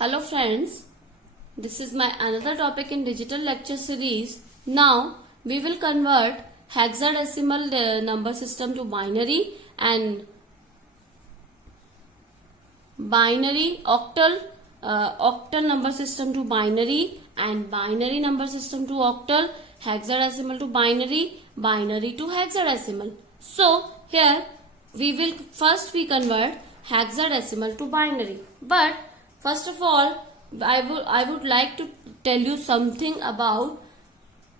Hello friends, this is my another topic in digital lecture series. Now we will convert hexadecimal number system to binary and binary octal number system to binary and binary number system to octal, hexadecimal to binary, binary to hexadecimal. So here we will first convert hexadecimal to binary, but first of all, I would like to tell you something about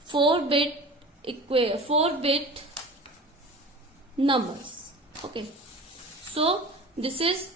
4-bit numbers. Okay, so this is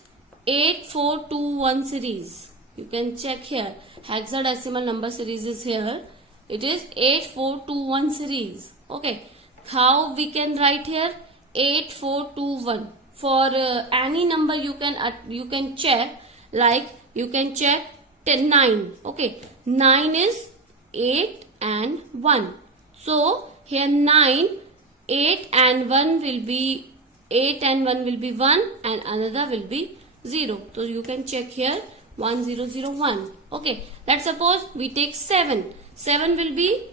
8421 series. You can check here. Hexadecimal number series is here. It is 8421 series. Okay, how we can write here? 8421. For any number you can check, like you can check 9. Okay, 9 is 8 and 1. So here 9, 8 and 1 will be 8 and 1 will be 1 and another will be 0. So you can check here 1001. Okay, let's suppose we take 7. 7 will be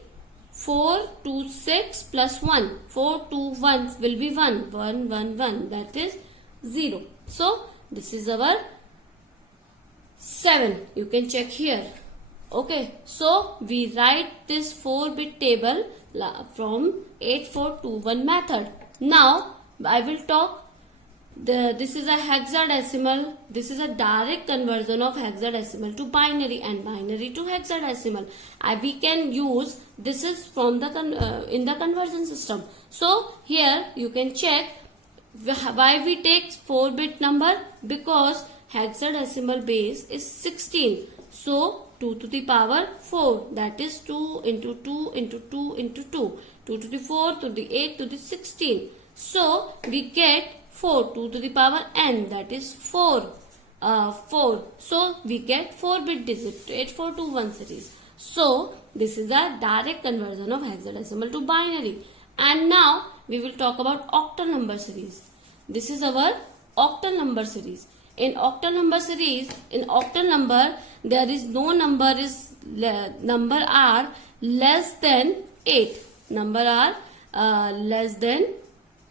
4 2 6 plus 1. 4 2 1 will be 1. 1 1 1, that is 0. So this is our 7. You can check here. Okay, so we write this 4-bit table from 8421 method. Now I will talk. This is a hexadecimal. This is a direct conversion of hexadecimal to binary and binary to hexadecimal. We can use this is from the in the conversion system. So here you can check why we take 4-bit number, because hexadecimal base is 16. So 2 to the power 4, that is 2 into 2 into 2 into 2. 2 to the 4 to the 8 to the 16. So we get 4, 2 to the power n, that is 4. 4. So we get 4-bit digit, 8421 series. So this is a direct conversion of hexadecimal to binary. And now we will talk about octal number series. This is our octal number series. In octal number series, in octal number, there is no number are less than 8. Number are less than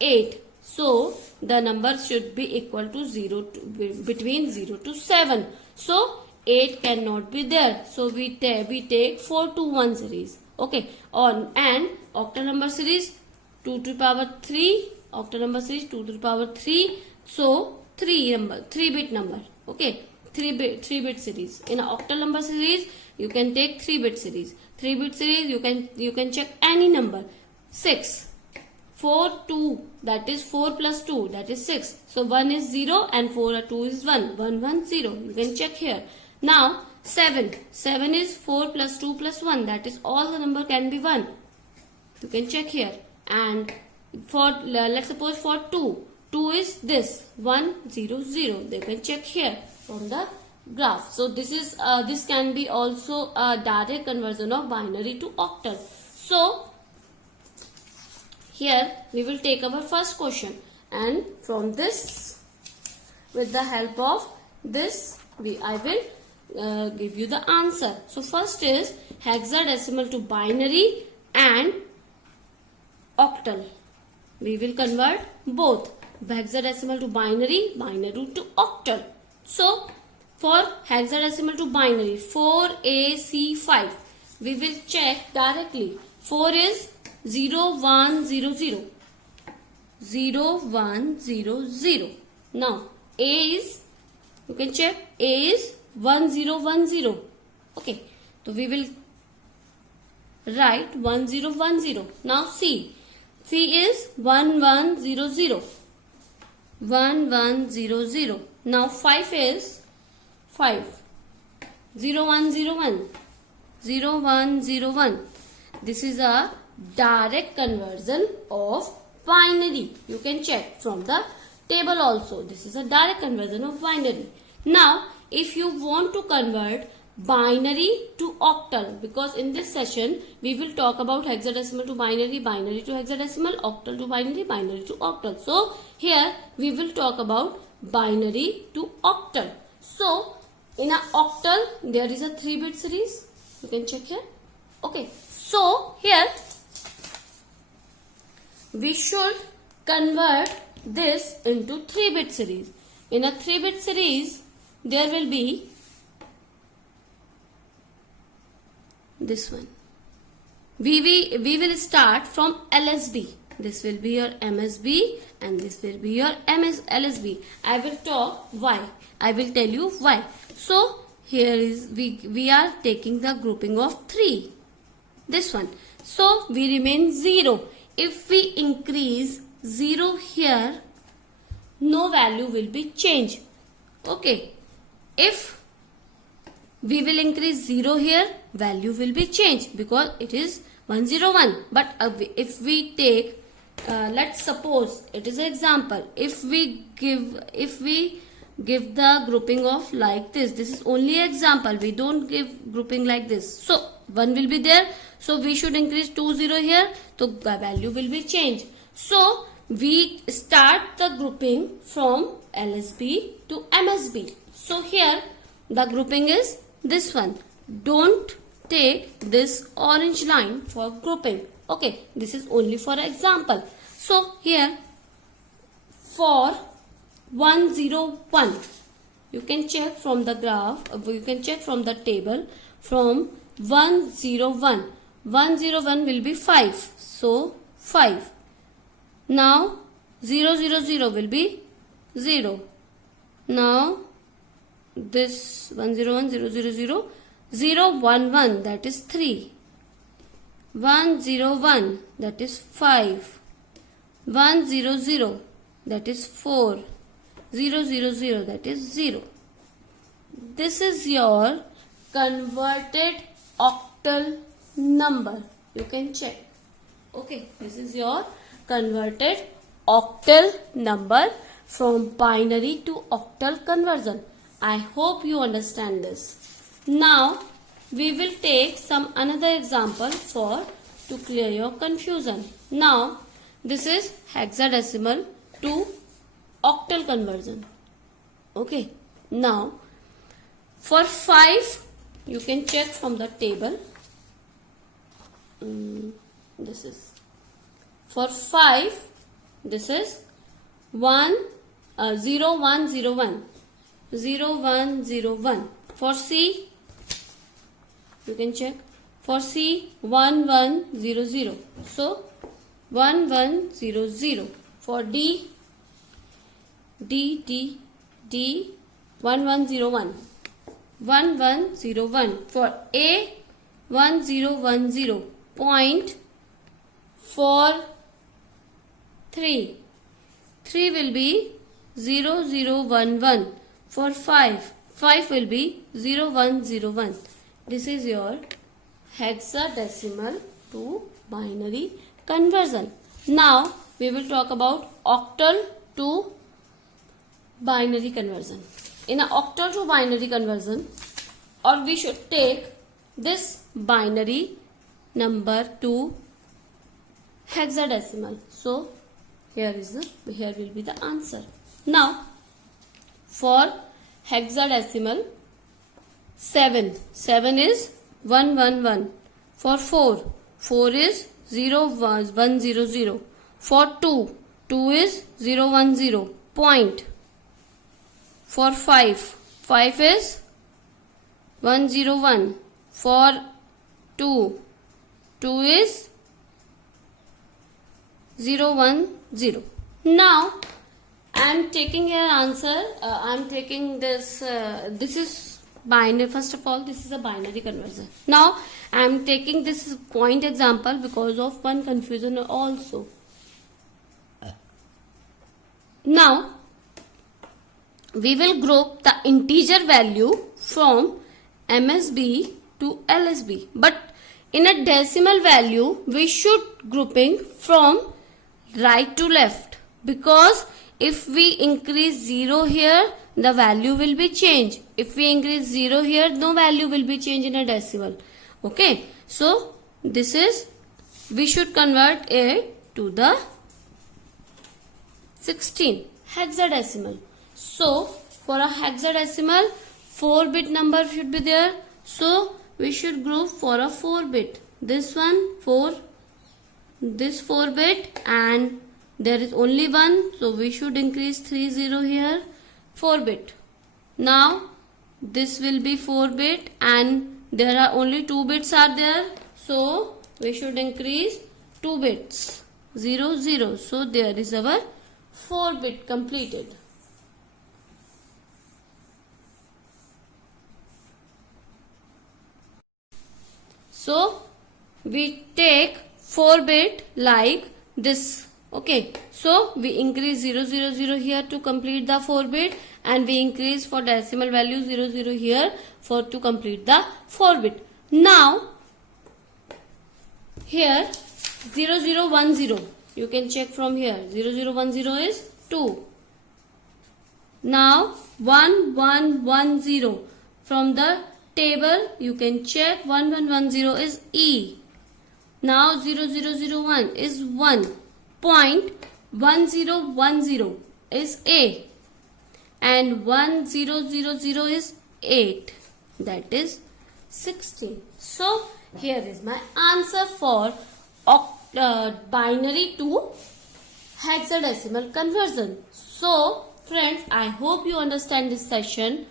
8. So the number should be equal to between 0 to 7. So 8 cannot be there. So we take 421 series. Okay. And octal number series 2 to the power 3. Octal number series 2 to the power 3. So 3-bit number. Okay, 3-bit series. In an octal number series, you can take 3-bit series. 3-bit series, you can check any number. 6, 4, 2, that is 4 plus 2, that is 6. So 1 is 0 and 4 or 2 is 1. 1, 1, 0. You can check here. Now 7. 7 is 4 plus 2 plus 1. That is all the number can be 1. You can check here. And for let's suppose for 2. 2 is this 1 0 0. They can check here on the graph. So this can be also a direct conversion of binary to octal. So here we will take our first question, and from this, with the help of this, I will give you the answer. So first is hexadecimal to binary and octal. We will convert both. Hexadecimal to binary, binary to octal. So for hexadecimal to binary, 4AC5, we will check directly. 4 is 0 1 0 0. 0 1 0 0. Now A is, you can check, A is 1 0 1 0. Okay, so we will write 1 0 1 0. Now C is 1 1 0 0. 1 1 0 0. Now 5 is 5. 0 1 0 1. 0 1 0 1. This is a direct conversion of binary. You can check from the table also. This is a direct conversion of binary. Now if you want to convert binary to octal, because in this session we will talk about hexadecimal to binary, binary to hexadecimal, octal to binary, binary to octal. So here we will talk about binary to octal. So In a octal, there is a 3-bit series. You can check here. Okay. So here we should convert this into 3-bit series. In a 3-bit series, there will be this one. We will start from LSB. This will be your MSB and this will be your LSB. I will talk why. I will tell you why. So here is we are taking the grouping of 3. This one. So we remain 0. If we increase 0 here, no value will be changed. Okay. If we will increase 0 here, value will be changed because it is 101. But if we take, let's suppose it is an example. If we give the grouping of like this is only example. We don't give grouping like this. So 1 will be there. So we should increase 2 0 here. So the value will be changed. So we start the grouping from LSB to MSB. So here the grouping is this one. Don't take this orange line for grouping. Okay, this is only for example. So here for 101, you can check from the graph, you can check from the table from 101. 101 will be 5. So 5. Now 0 0 0 will be 0. Now this 101 0 0 0 0 1 1, that is 3. 101, that is 5. 100, that is 4. 000, that is 0. This is your converted octal number. You can check. Okay, this is your converted octal number from binary to octal conversion. I hope you understand this. Now we will take some another example to clear your confusion. Now this is hexadecimal to octal conversion. Okay. Now for 5, you can check from the table. This is for 5. This is 1 0 1 0 1 0 1 0 1. For C, you can check. For C 1 1 0 0. So 1 1 0 0. For D 1 1 0 1. 1 1 0 1. For A 1 0 1 0. Point. For 3 will be 0 0 1 1. For 5 will be 0 1 0 1. This is your hexadecimal to binary conversion. Now we will talk about octal to binary conversion. In an octal to binary conversion, or we should take this binary number to hexadecimal. So here will be the answer. Now for hexadecimal, 7 is 1 1 1. For 4 is 0 1 0 0. For 2 is 0 1 0. Point. For 5 is 1 0 1. For 2 is 0 1 0. Now I am taking your answer. I am taking this. This is binary. First of all, this is a binary conversion. Now I am taking this point example because of one confusion also. Now we will group the integer value from MSB to LSB. But in a decimal value, we should grouping from right to left, because if we increase 0 here, the value will be changed. If we increase 0 here, no value will be changed in a decimal. Okay. So this is, we should convert it to the 16 hexadecimal. So for a hexadecimal, 4-bit number should be there. So we should group for a 4-bit. This one 4, this 4-bit, and there is only one, so we should increase 30 here. 4-bit. Now this will be 4-bit and there are only 2 bits are there, so we should increase 2 bits. 0 0. So there is our 4-bit completed. So we take 4-bit like this. Okay, so we increase 0 0 0 here to complete the 4-bit, and we increase for decimal value 0 0 here for to complete the 4-bit. Now here 0 0 1 0, you can check from here. 0 0 1 0 is 2. Now 1 1 1 0, from the table you can check 1 1 1 0 is E. Now 0 0 0 1 is 1. Point 1 0 1 0 is A, and 1 0 0 0 is 8, that is 16. So here is my answer for binary to hexadecimal conversion. So friends, I hope you understand this session.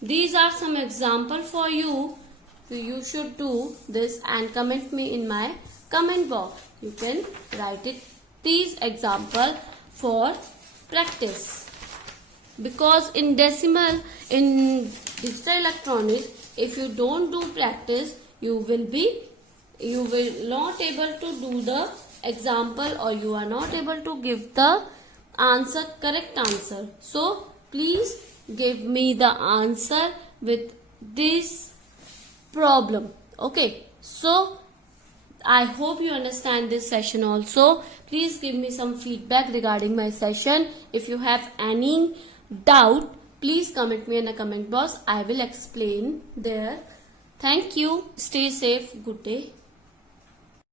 These are some examples for you. So you should do this and comment me in my comment box. You can write it, these example, for practice. Because in decimal, in digital electronics, if you don't do practice, you will not able to do the example, or you are not able to give the answer, correct answer. So please give me the answer with this problem. Okay, so I hope you understand this session also. Please give me some feedback regarding my session. If you have any doubt, please comment me in the comment box. I will explain there. Thank you. Stay safe. Good day.